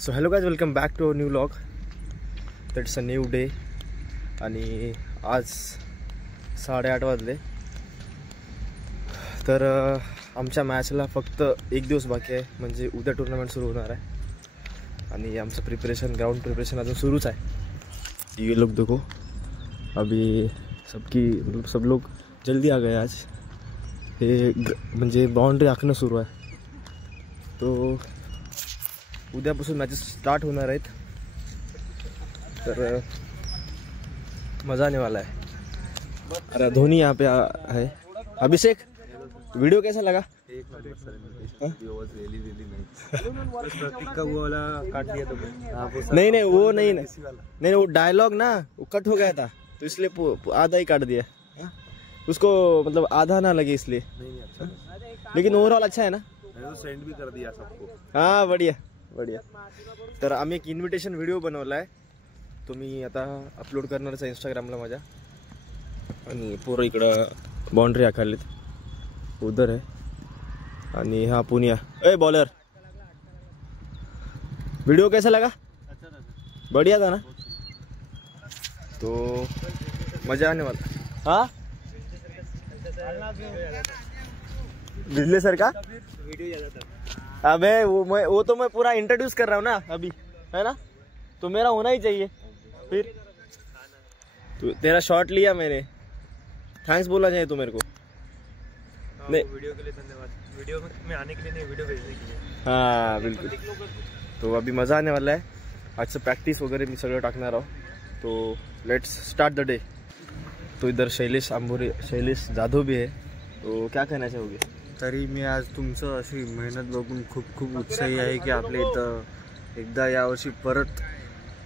So hello guys, welcome back to our new vlog. That's a new day. आणि आज 8:30 वाजले. तर आमच्या मॅचला फक्त एक दिवस बाकी आहे, म्हणजे उद्या टुर्नामेंट सुरू होणार आहे. आणि आमचं प्रिपरेशन, ग्राउंड प्रिपरेशन अजून सुरूच आहे. ये लोग देखो, अभी सब लोग जल्दी आ गए आज. हे म्हणजे बाउंड्री आखणं सुरू आहे. तो उद्यापासून मॅचेस स्टार्ट होणार आहेत. तर मज़ा आने वाला है. अरे धोनी यहाँ पे है. अभिषेक, वीडियो कैसा लगा? नहीं वो नहीं वो डायलॉग ना वो कट हो गया था, तो इसलिए आधा ही काट दिया. उसको मतलब आधा ना लगे इसलिए. लेकिन ओवरऑल अच्छा है ना. सेंड भी कर दिया सबको. हाँ बढ़िया. तर आम्ही एक इन्व्हिटेशन व्हिडिओ बनवला आहे. तो मी आता अपलोड करणारच आहे इंस्टाग्रामला माझ्या. आणि पूर्ण इकडं बाउंड्री आखरलीत उधर आहे. आणि हा पुनिया. ए बॉलर, वीडियो कैसा लगा? बढ़िया था ना. तो मजा आने वाला. हाँ बिजली सर का अबे वो तो मैं पूरा इंट्रोड्यूस कर रहा हूँ ना अभी, है ना. तो मेरा होना ही चाहिए. फिर तो तेरा शॉट लिया मैंने, थैंक्स बोलना चाहिए तू मेरे को. नहीं वीडियो के लिए धन्यवाद. वीडियो में आने के लिए नहीं, वीडियो भेजने के लिए. हाँ बिल्कुल. तो अभी मज़ा आने वाला है. आज से प्रैक्टिस वगैरह मी सगळं टाकणार आहो. तो लेट्स स्टार्ट द डे. तो इधर शैलेश जाधव भी है. तो क्या कहना चाहोगे? तरी मी आज तुमचं अशी मेहनत बघून खूप उत्साही आहे की आपल्या इथं एकदा यावर्षी परत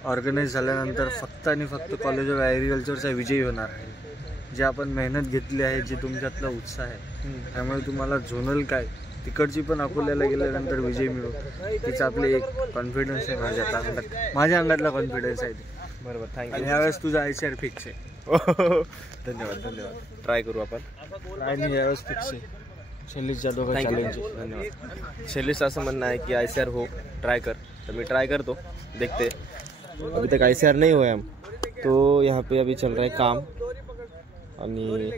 ऑर्गनाईज झाल्यानंतर फक्त आणि फक्त कॉलेज ऑफ ॲग्रिकल्चरचा विजयी होणार आहे. जे आपण मेहनत घेतली आहे, जे तुमच्यातला उत्साह आहे, त्यामुळे तुम्हाला झोनल काय तिकडची पण अकोल्याला गेल्यानंतर विजय मिळू, तिचं आपले एक कॉन्फिडन्स आहे. माझ्या अंगातला कॉन्फिडन्स आहे. बरोबर, थँक्यू. यावेळेस तुझा ICR फिक्स आहे. धन्यवाद. ट्राय करू आपण. आणि यावेळेस फिक्स आहे. शैलेश जाधव का चॅलेंज. धन्यवाद. शैलेश असं म्हणणं आहे की ICR हो, ट्राय कर. तो मैं ट्राई करतो, देखते. अभी तक ICR नहीं हुए हम. तो यहाँ पे अभी चल रहा है काम. आणि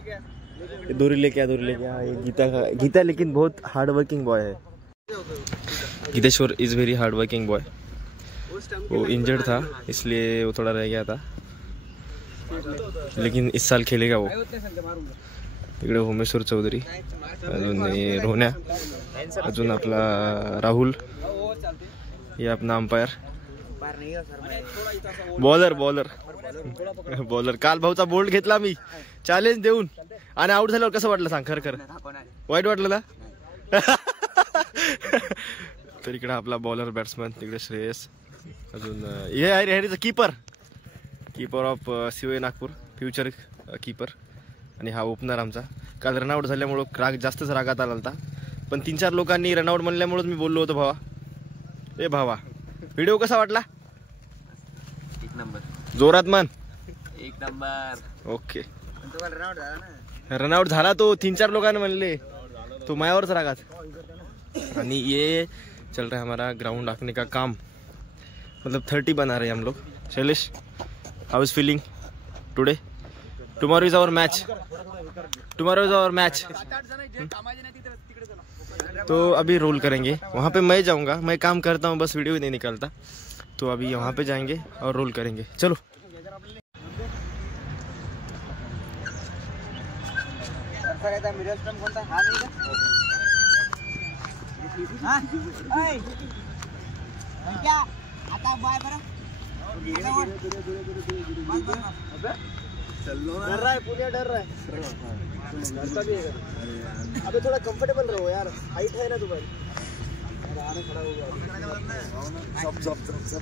दूरी लेके आ. ये गीता लेकिन बहुत हार्ड वर्किंग बॉय है. Giteshwar is very hard working boy. वो इंजर्ड था इसलिए वो थोड़ा रह गया था, लेकिन इस साल खेलेगा वो. इकडे होमेश्वर चौधरी, अजून रोहण्या, अजून आपला राहुल, ये अपना अंपायर. बॉलर काल भाऊचा बोल्ड घेतला मी चॅलेंज देऊन, आणि आउट झाल्यावर कसं वाटलं सांग? खरं वाईट वाटलं ना. तर इकडे आपला बॉलर बॅट्समन, तिकडे श्रेयस, अजून हे आहे keeper of COA Nagpur, future keeper. आणि हा ओपनर आमचा. काल रनआउट झाल्यामुळं जास्तच रागात आला होता, पण 3-4 लोकांनी रनआउट म्हणल्यामुळेच मी बोललो होतो भावा व्हिडिओ कसा वाटला? एक नंबर. जोरात मान. एक नंबर. ओके. रनआउट झाला तो 3-4 लोकांनी म्हणले, तो मायावरच रागात. आणि ये चल रहा है हमारा ग्राउंड आखने का काम, मतलब 30 बना रहे हैं हम लोग. Shailesh, how is feeling today? Tomorrow is our match. तो अभी रोल करेंगे. वहाँ पे मैं जाऊँगा, मैं काम करता हूँ, बस वीडियो ही नहीं निकलता. तो अभी वहाँ पे जाएंगे और रोल करेंगे. चलो. डर रहा है पुनिया, डर रहा है. अबे थोड़ा कंफर्टेबल रहो यार, हाइट है ना तुम्हारी. आने खड़ा होगा सब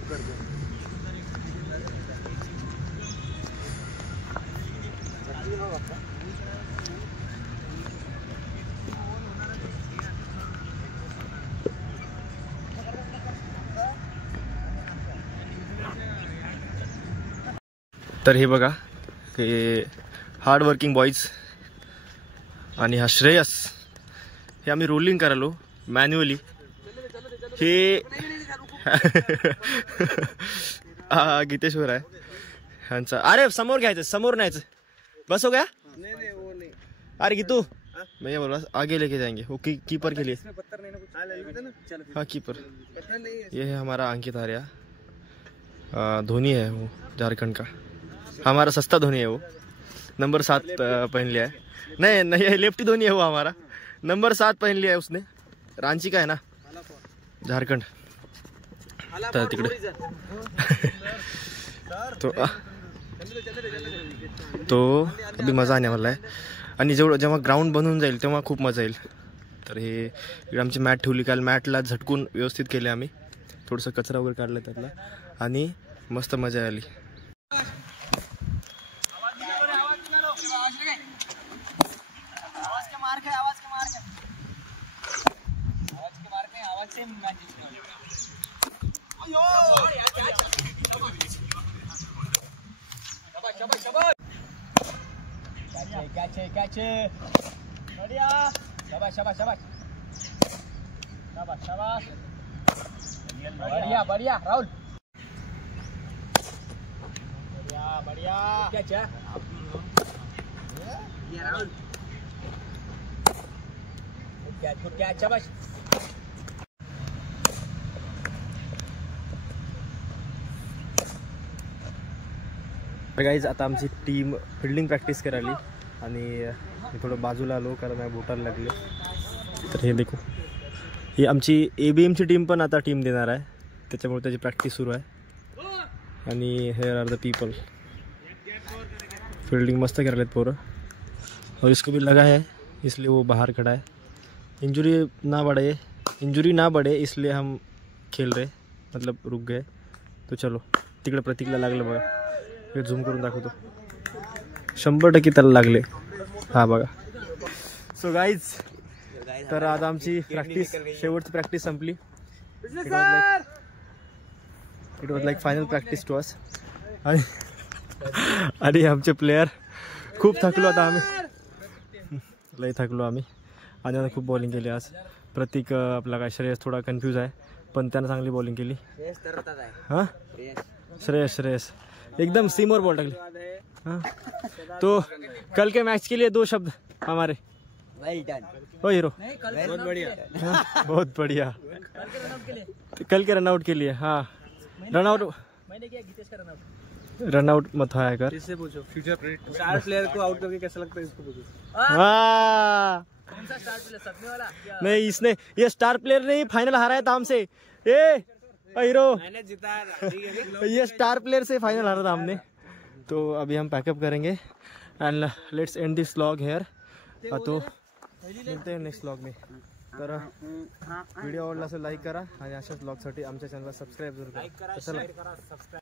कर दो. तर हे बघा, हे हार्ड वर्किंग बॉईज. आणि हा श्रेयस, हे आम्ही रोलिंग करालो मॅन्युअली. हे हा गीतेश्वर आहे ह्यांचा. अरे समोर घ्यायचं, समोर न्यायचं. बस हो गया. अरे गीतू मैं ये बोल रहा आगे लेके जाएंगे वो कीपर के लिए. हाँ कीपर. ये है हमारा अंकित आर्या. धोनी है वो झारखंड का. हमारा सस्ता धोनी है वो. नंबर 7 पहन लिया है. नहीं नहीं लेफ्टी धोनी है वो हमारा. नंबर 7 पहन लिया है उसने. रांची का है ना, झारखंड. तर तिकडे तो अभी मजा आने वाला आहे. आणि जेव्हा ग्राउंड बनवून जाईल तेव्हा खूप मजा येईल. तर हे इकडे आमची मॅट ठेवली. काल मॅटला झटकून व्यवस्थित केले आम्ही. थोडंसं कचरा वगैरे काढला त्यातला आणि मस्त मजा आली. बढ़िया. शाबाश शाबाश शाबाश शाबाश शाबाश. बढ़िया बढ़िया राहुल. बढ़िया बढ़िया. क्या राहुल. गुड कैच शाबाश. गाईज आता आमची टीम फिल्डिंग प्रॅक्टिस करायली आणि मी थोडं बाजूला आलो कारण मला बोटायला लागले. तर हे देखो ही आमची ABMची टीम पण आता टीम देणार आहे, त्याच्यामुळे त्याची प्रॅक्टिस सुरू आहे. आणि here are the people. Fielding मस्त करायलेत पोरं. और इसको भी लगा है इसलिए वो बाहर खड़ा है. इंजरी ना बढ़े इसलिए हम खेल रहे, मतलब रुक गए. तो चलो तिकडे प्रतीकला लागलं बघा. हे झूम करून दाखवतो. 100% त्याला लागले. हा बघा. सो गाईज तर आता आमची प्रॅक्टिस शेवटची प्रॅक्टिस संपली. It was like final practice to us. आणि आमचे प्लेयर खूप थकलो आता आम्ही. लई थकलो आम्ही आणि आम्ही खूप बॉलिंग केली आज. प्रतीक आपला काय श्रेयस थोडा कन्फ्यूज आहे पण त्यानं चांगली बॉलिंग केली. हां श्रेयस एकदम सीमोर बॉल टाकली. हाँ तो कल के मैच के लिए 2 शब्द हमारे. ओ हीरो बहुत बढ़िया. बहुत बढ़िया. कल के रनआउट के लिए. हाँ रनआउट मैंने किया गीतेश का रनआउट. रनआउट मत आया कर. इससे पूछो फ्यूचर स्टार प्लेयर को आउट करके कैसा लगता है इसको पूछो. हाँ कौन सा स्टार प्लेयर सपने वाला. नहीं इसने ये स्टार प्लेयर नहीं फाइनल हारा है था हमसे. ए हीरो मैंने जिताया. ये स्टार प्लेयर से फाइनल हारा था हमने. तो अभी हम पैकअप करेंगे and let's end this vlog here. तो मिळते हैं नेक्स्ट व्लॉग में. तर व्हिडिओ आवडला असेल लाईक करा आणि अशाच व्लॉगसाठी आमच्या चॅनलला सबस्क्राईब जरूर करा.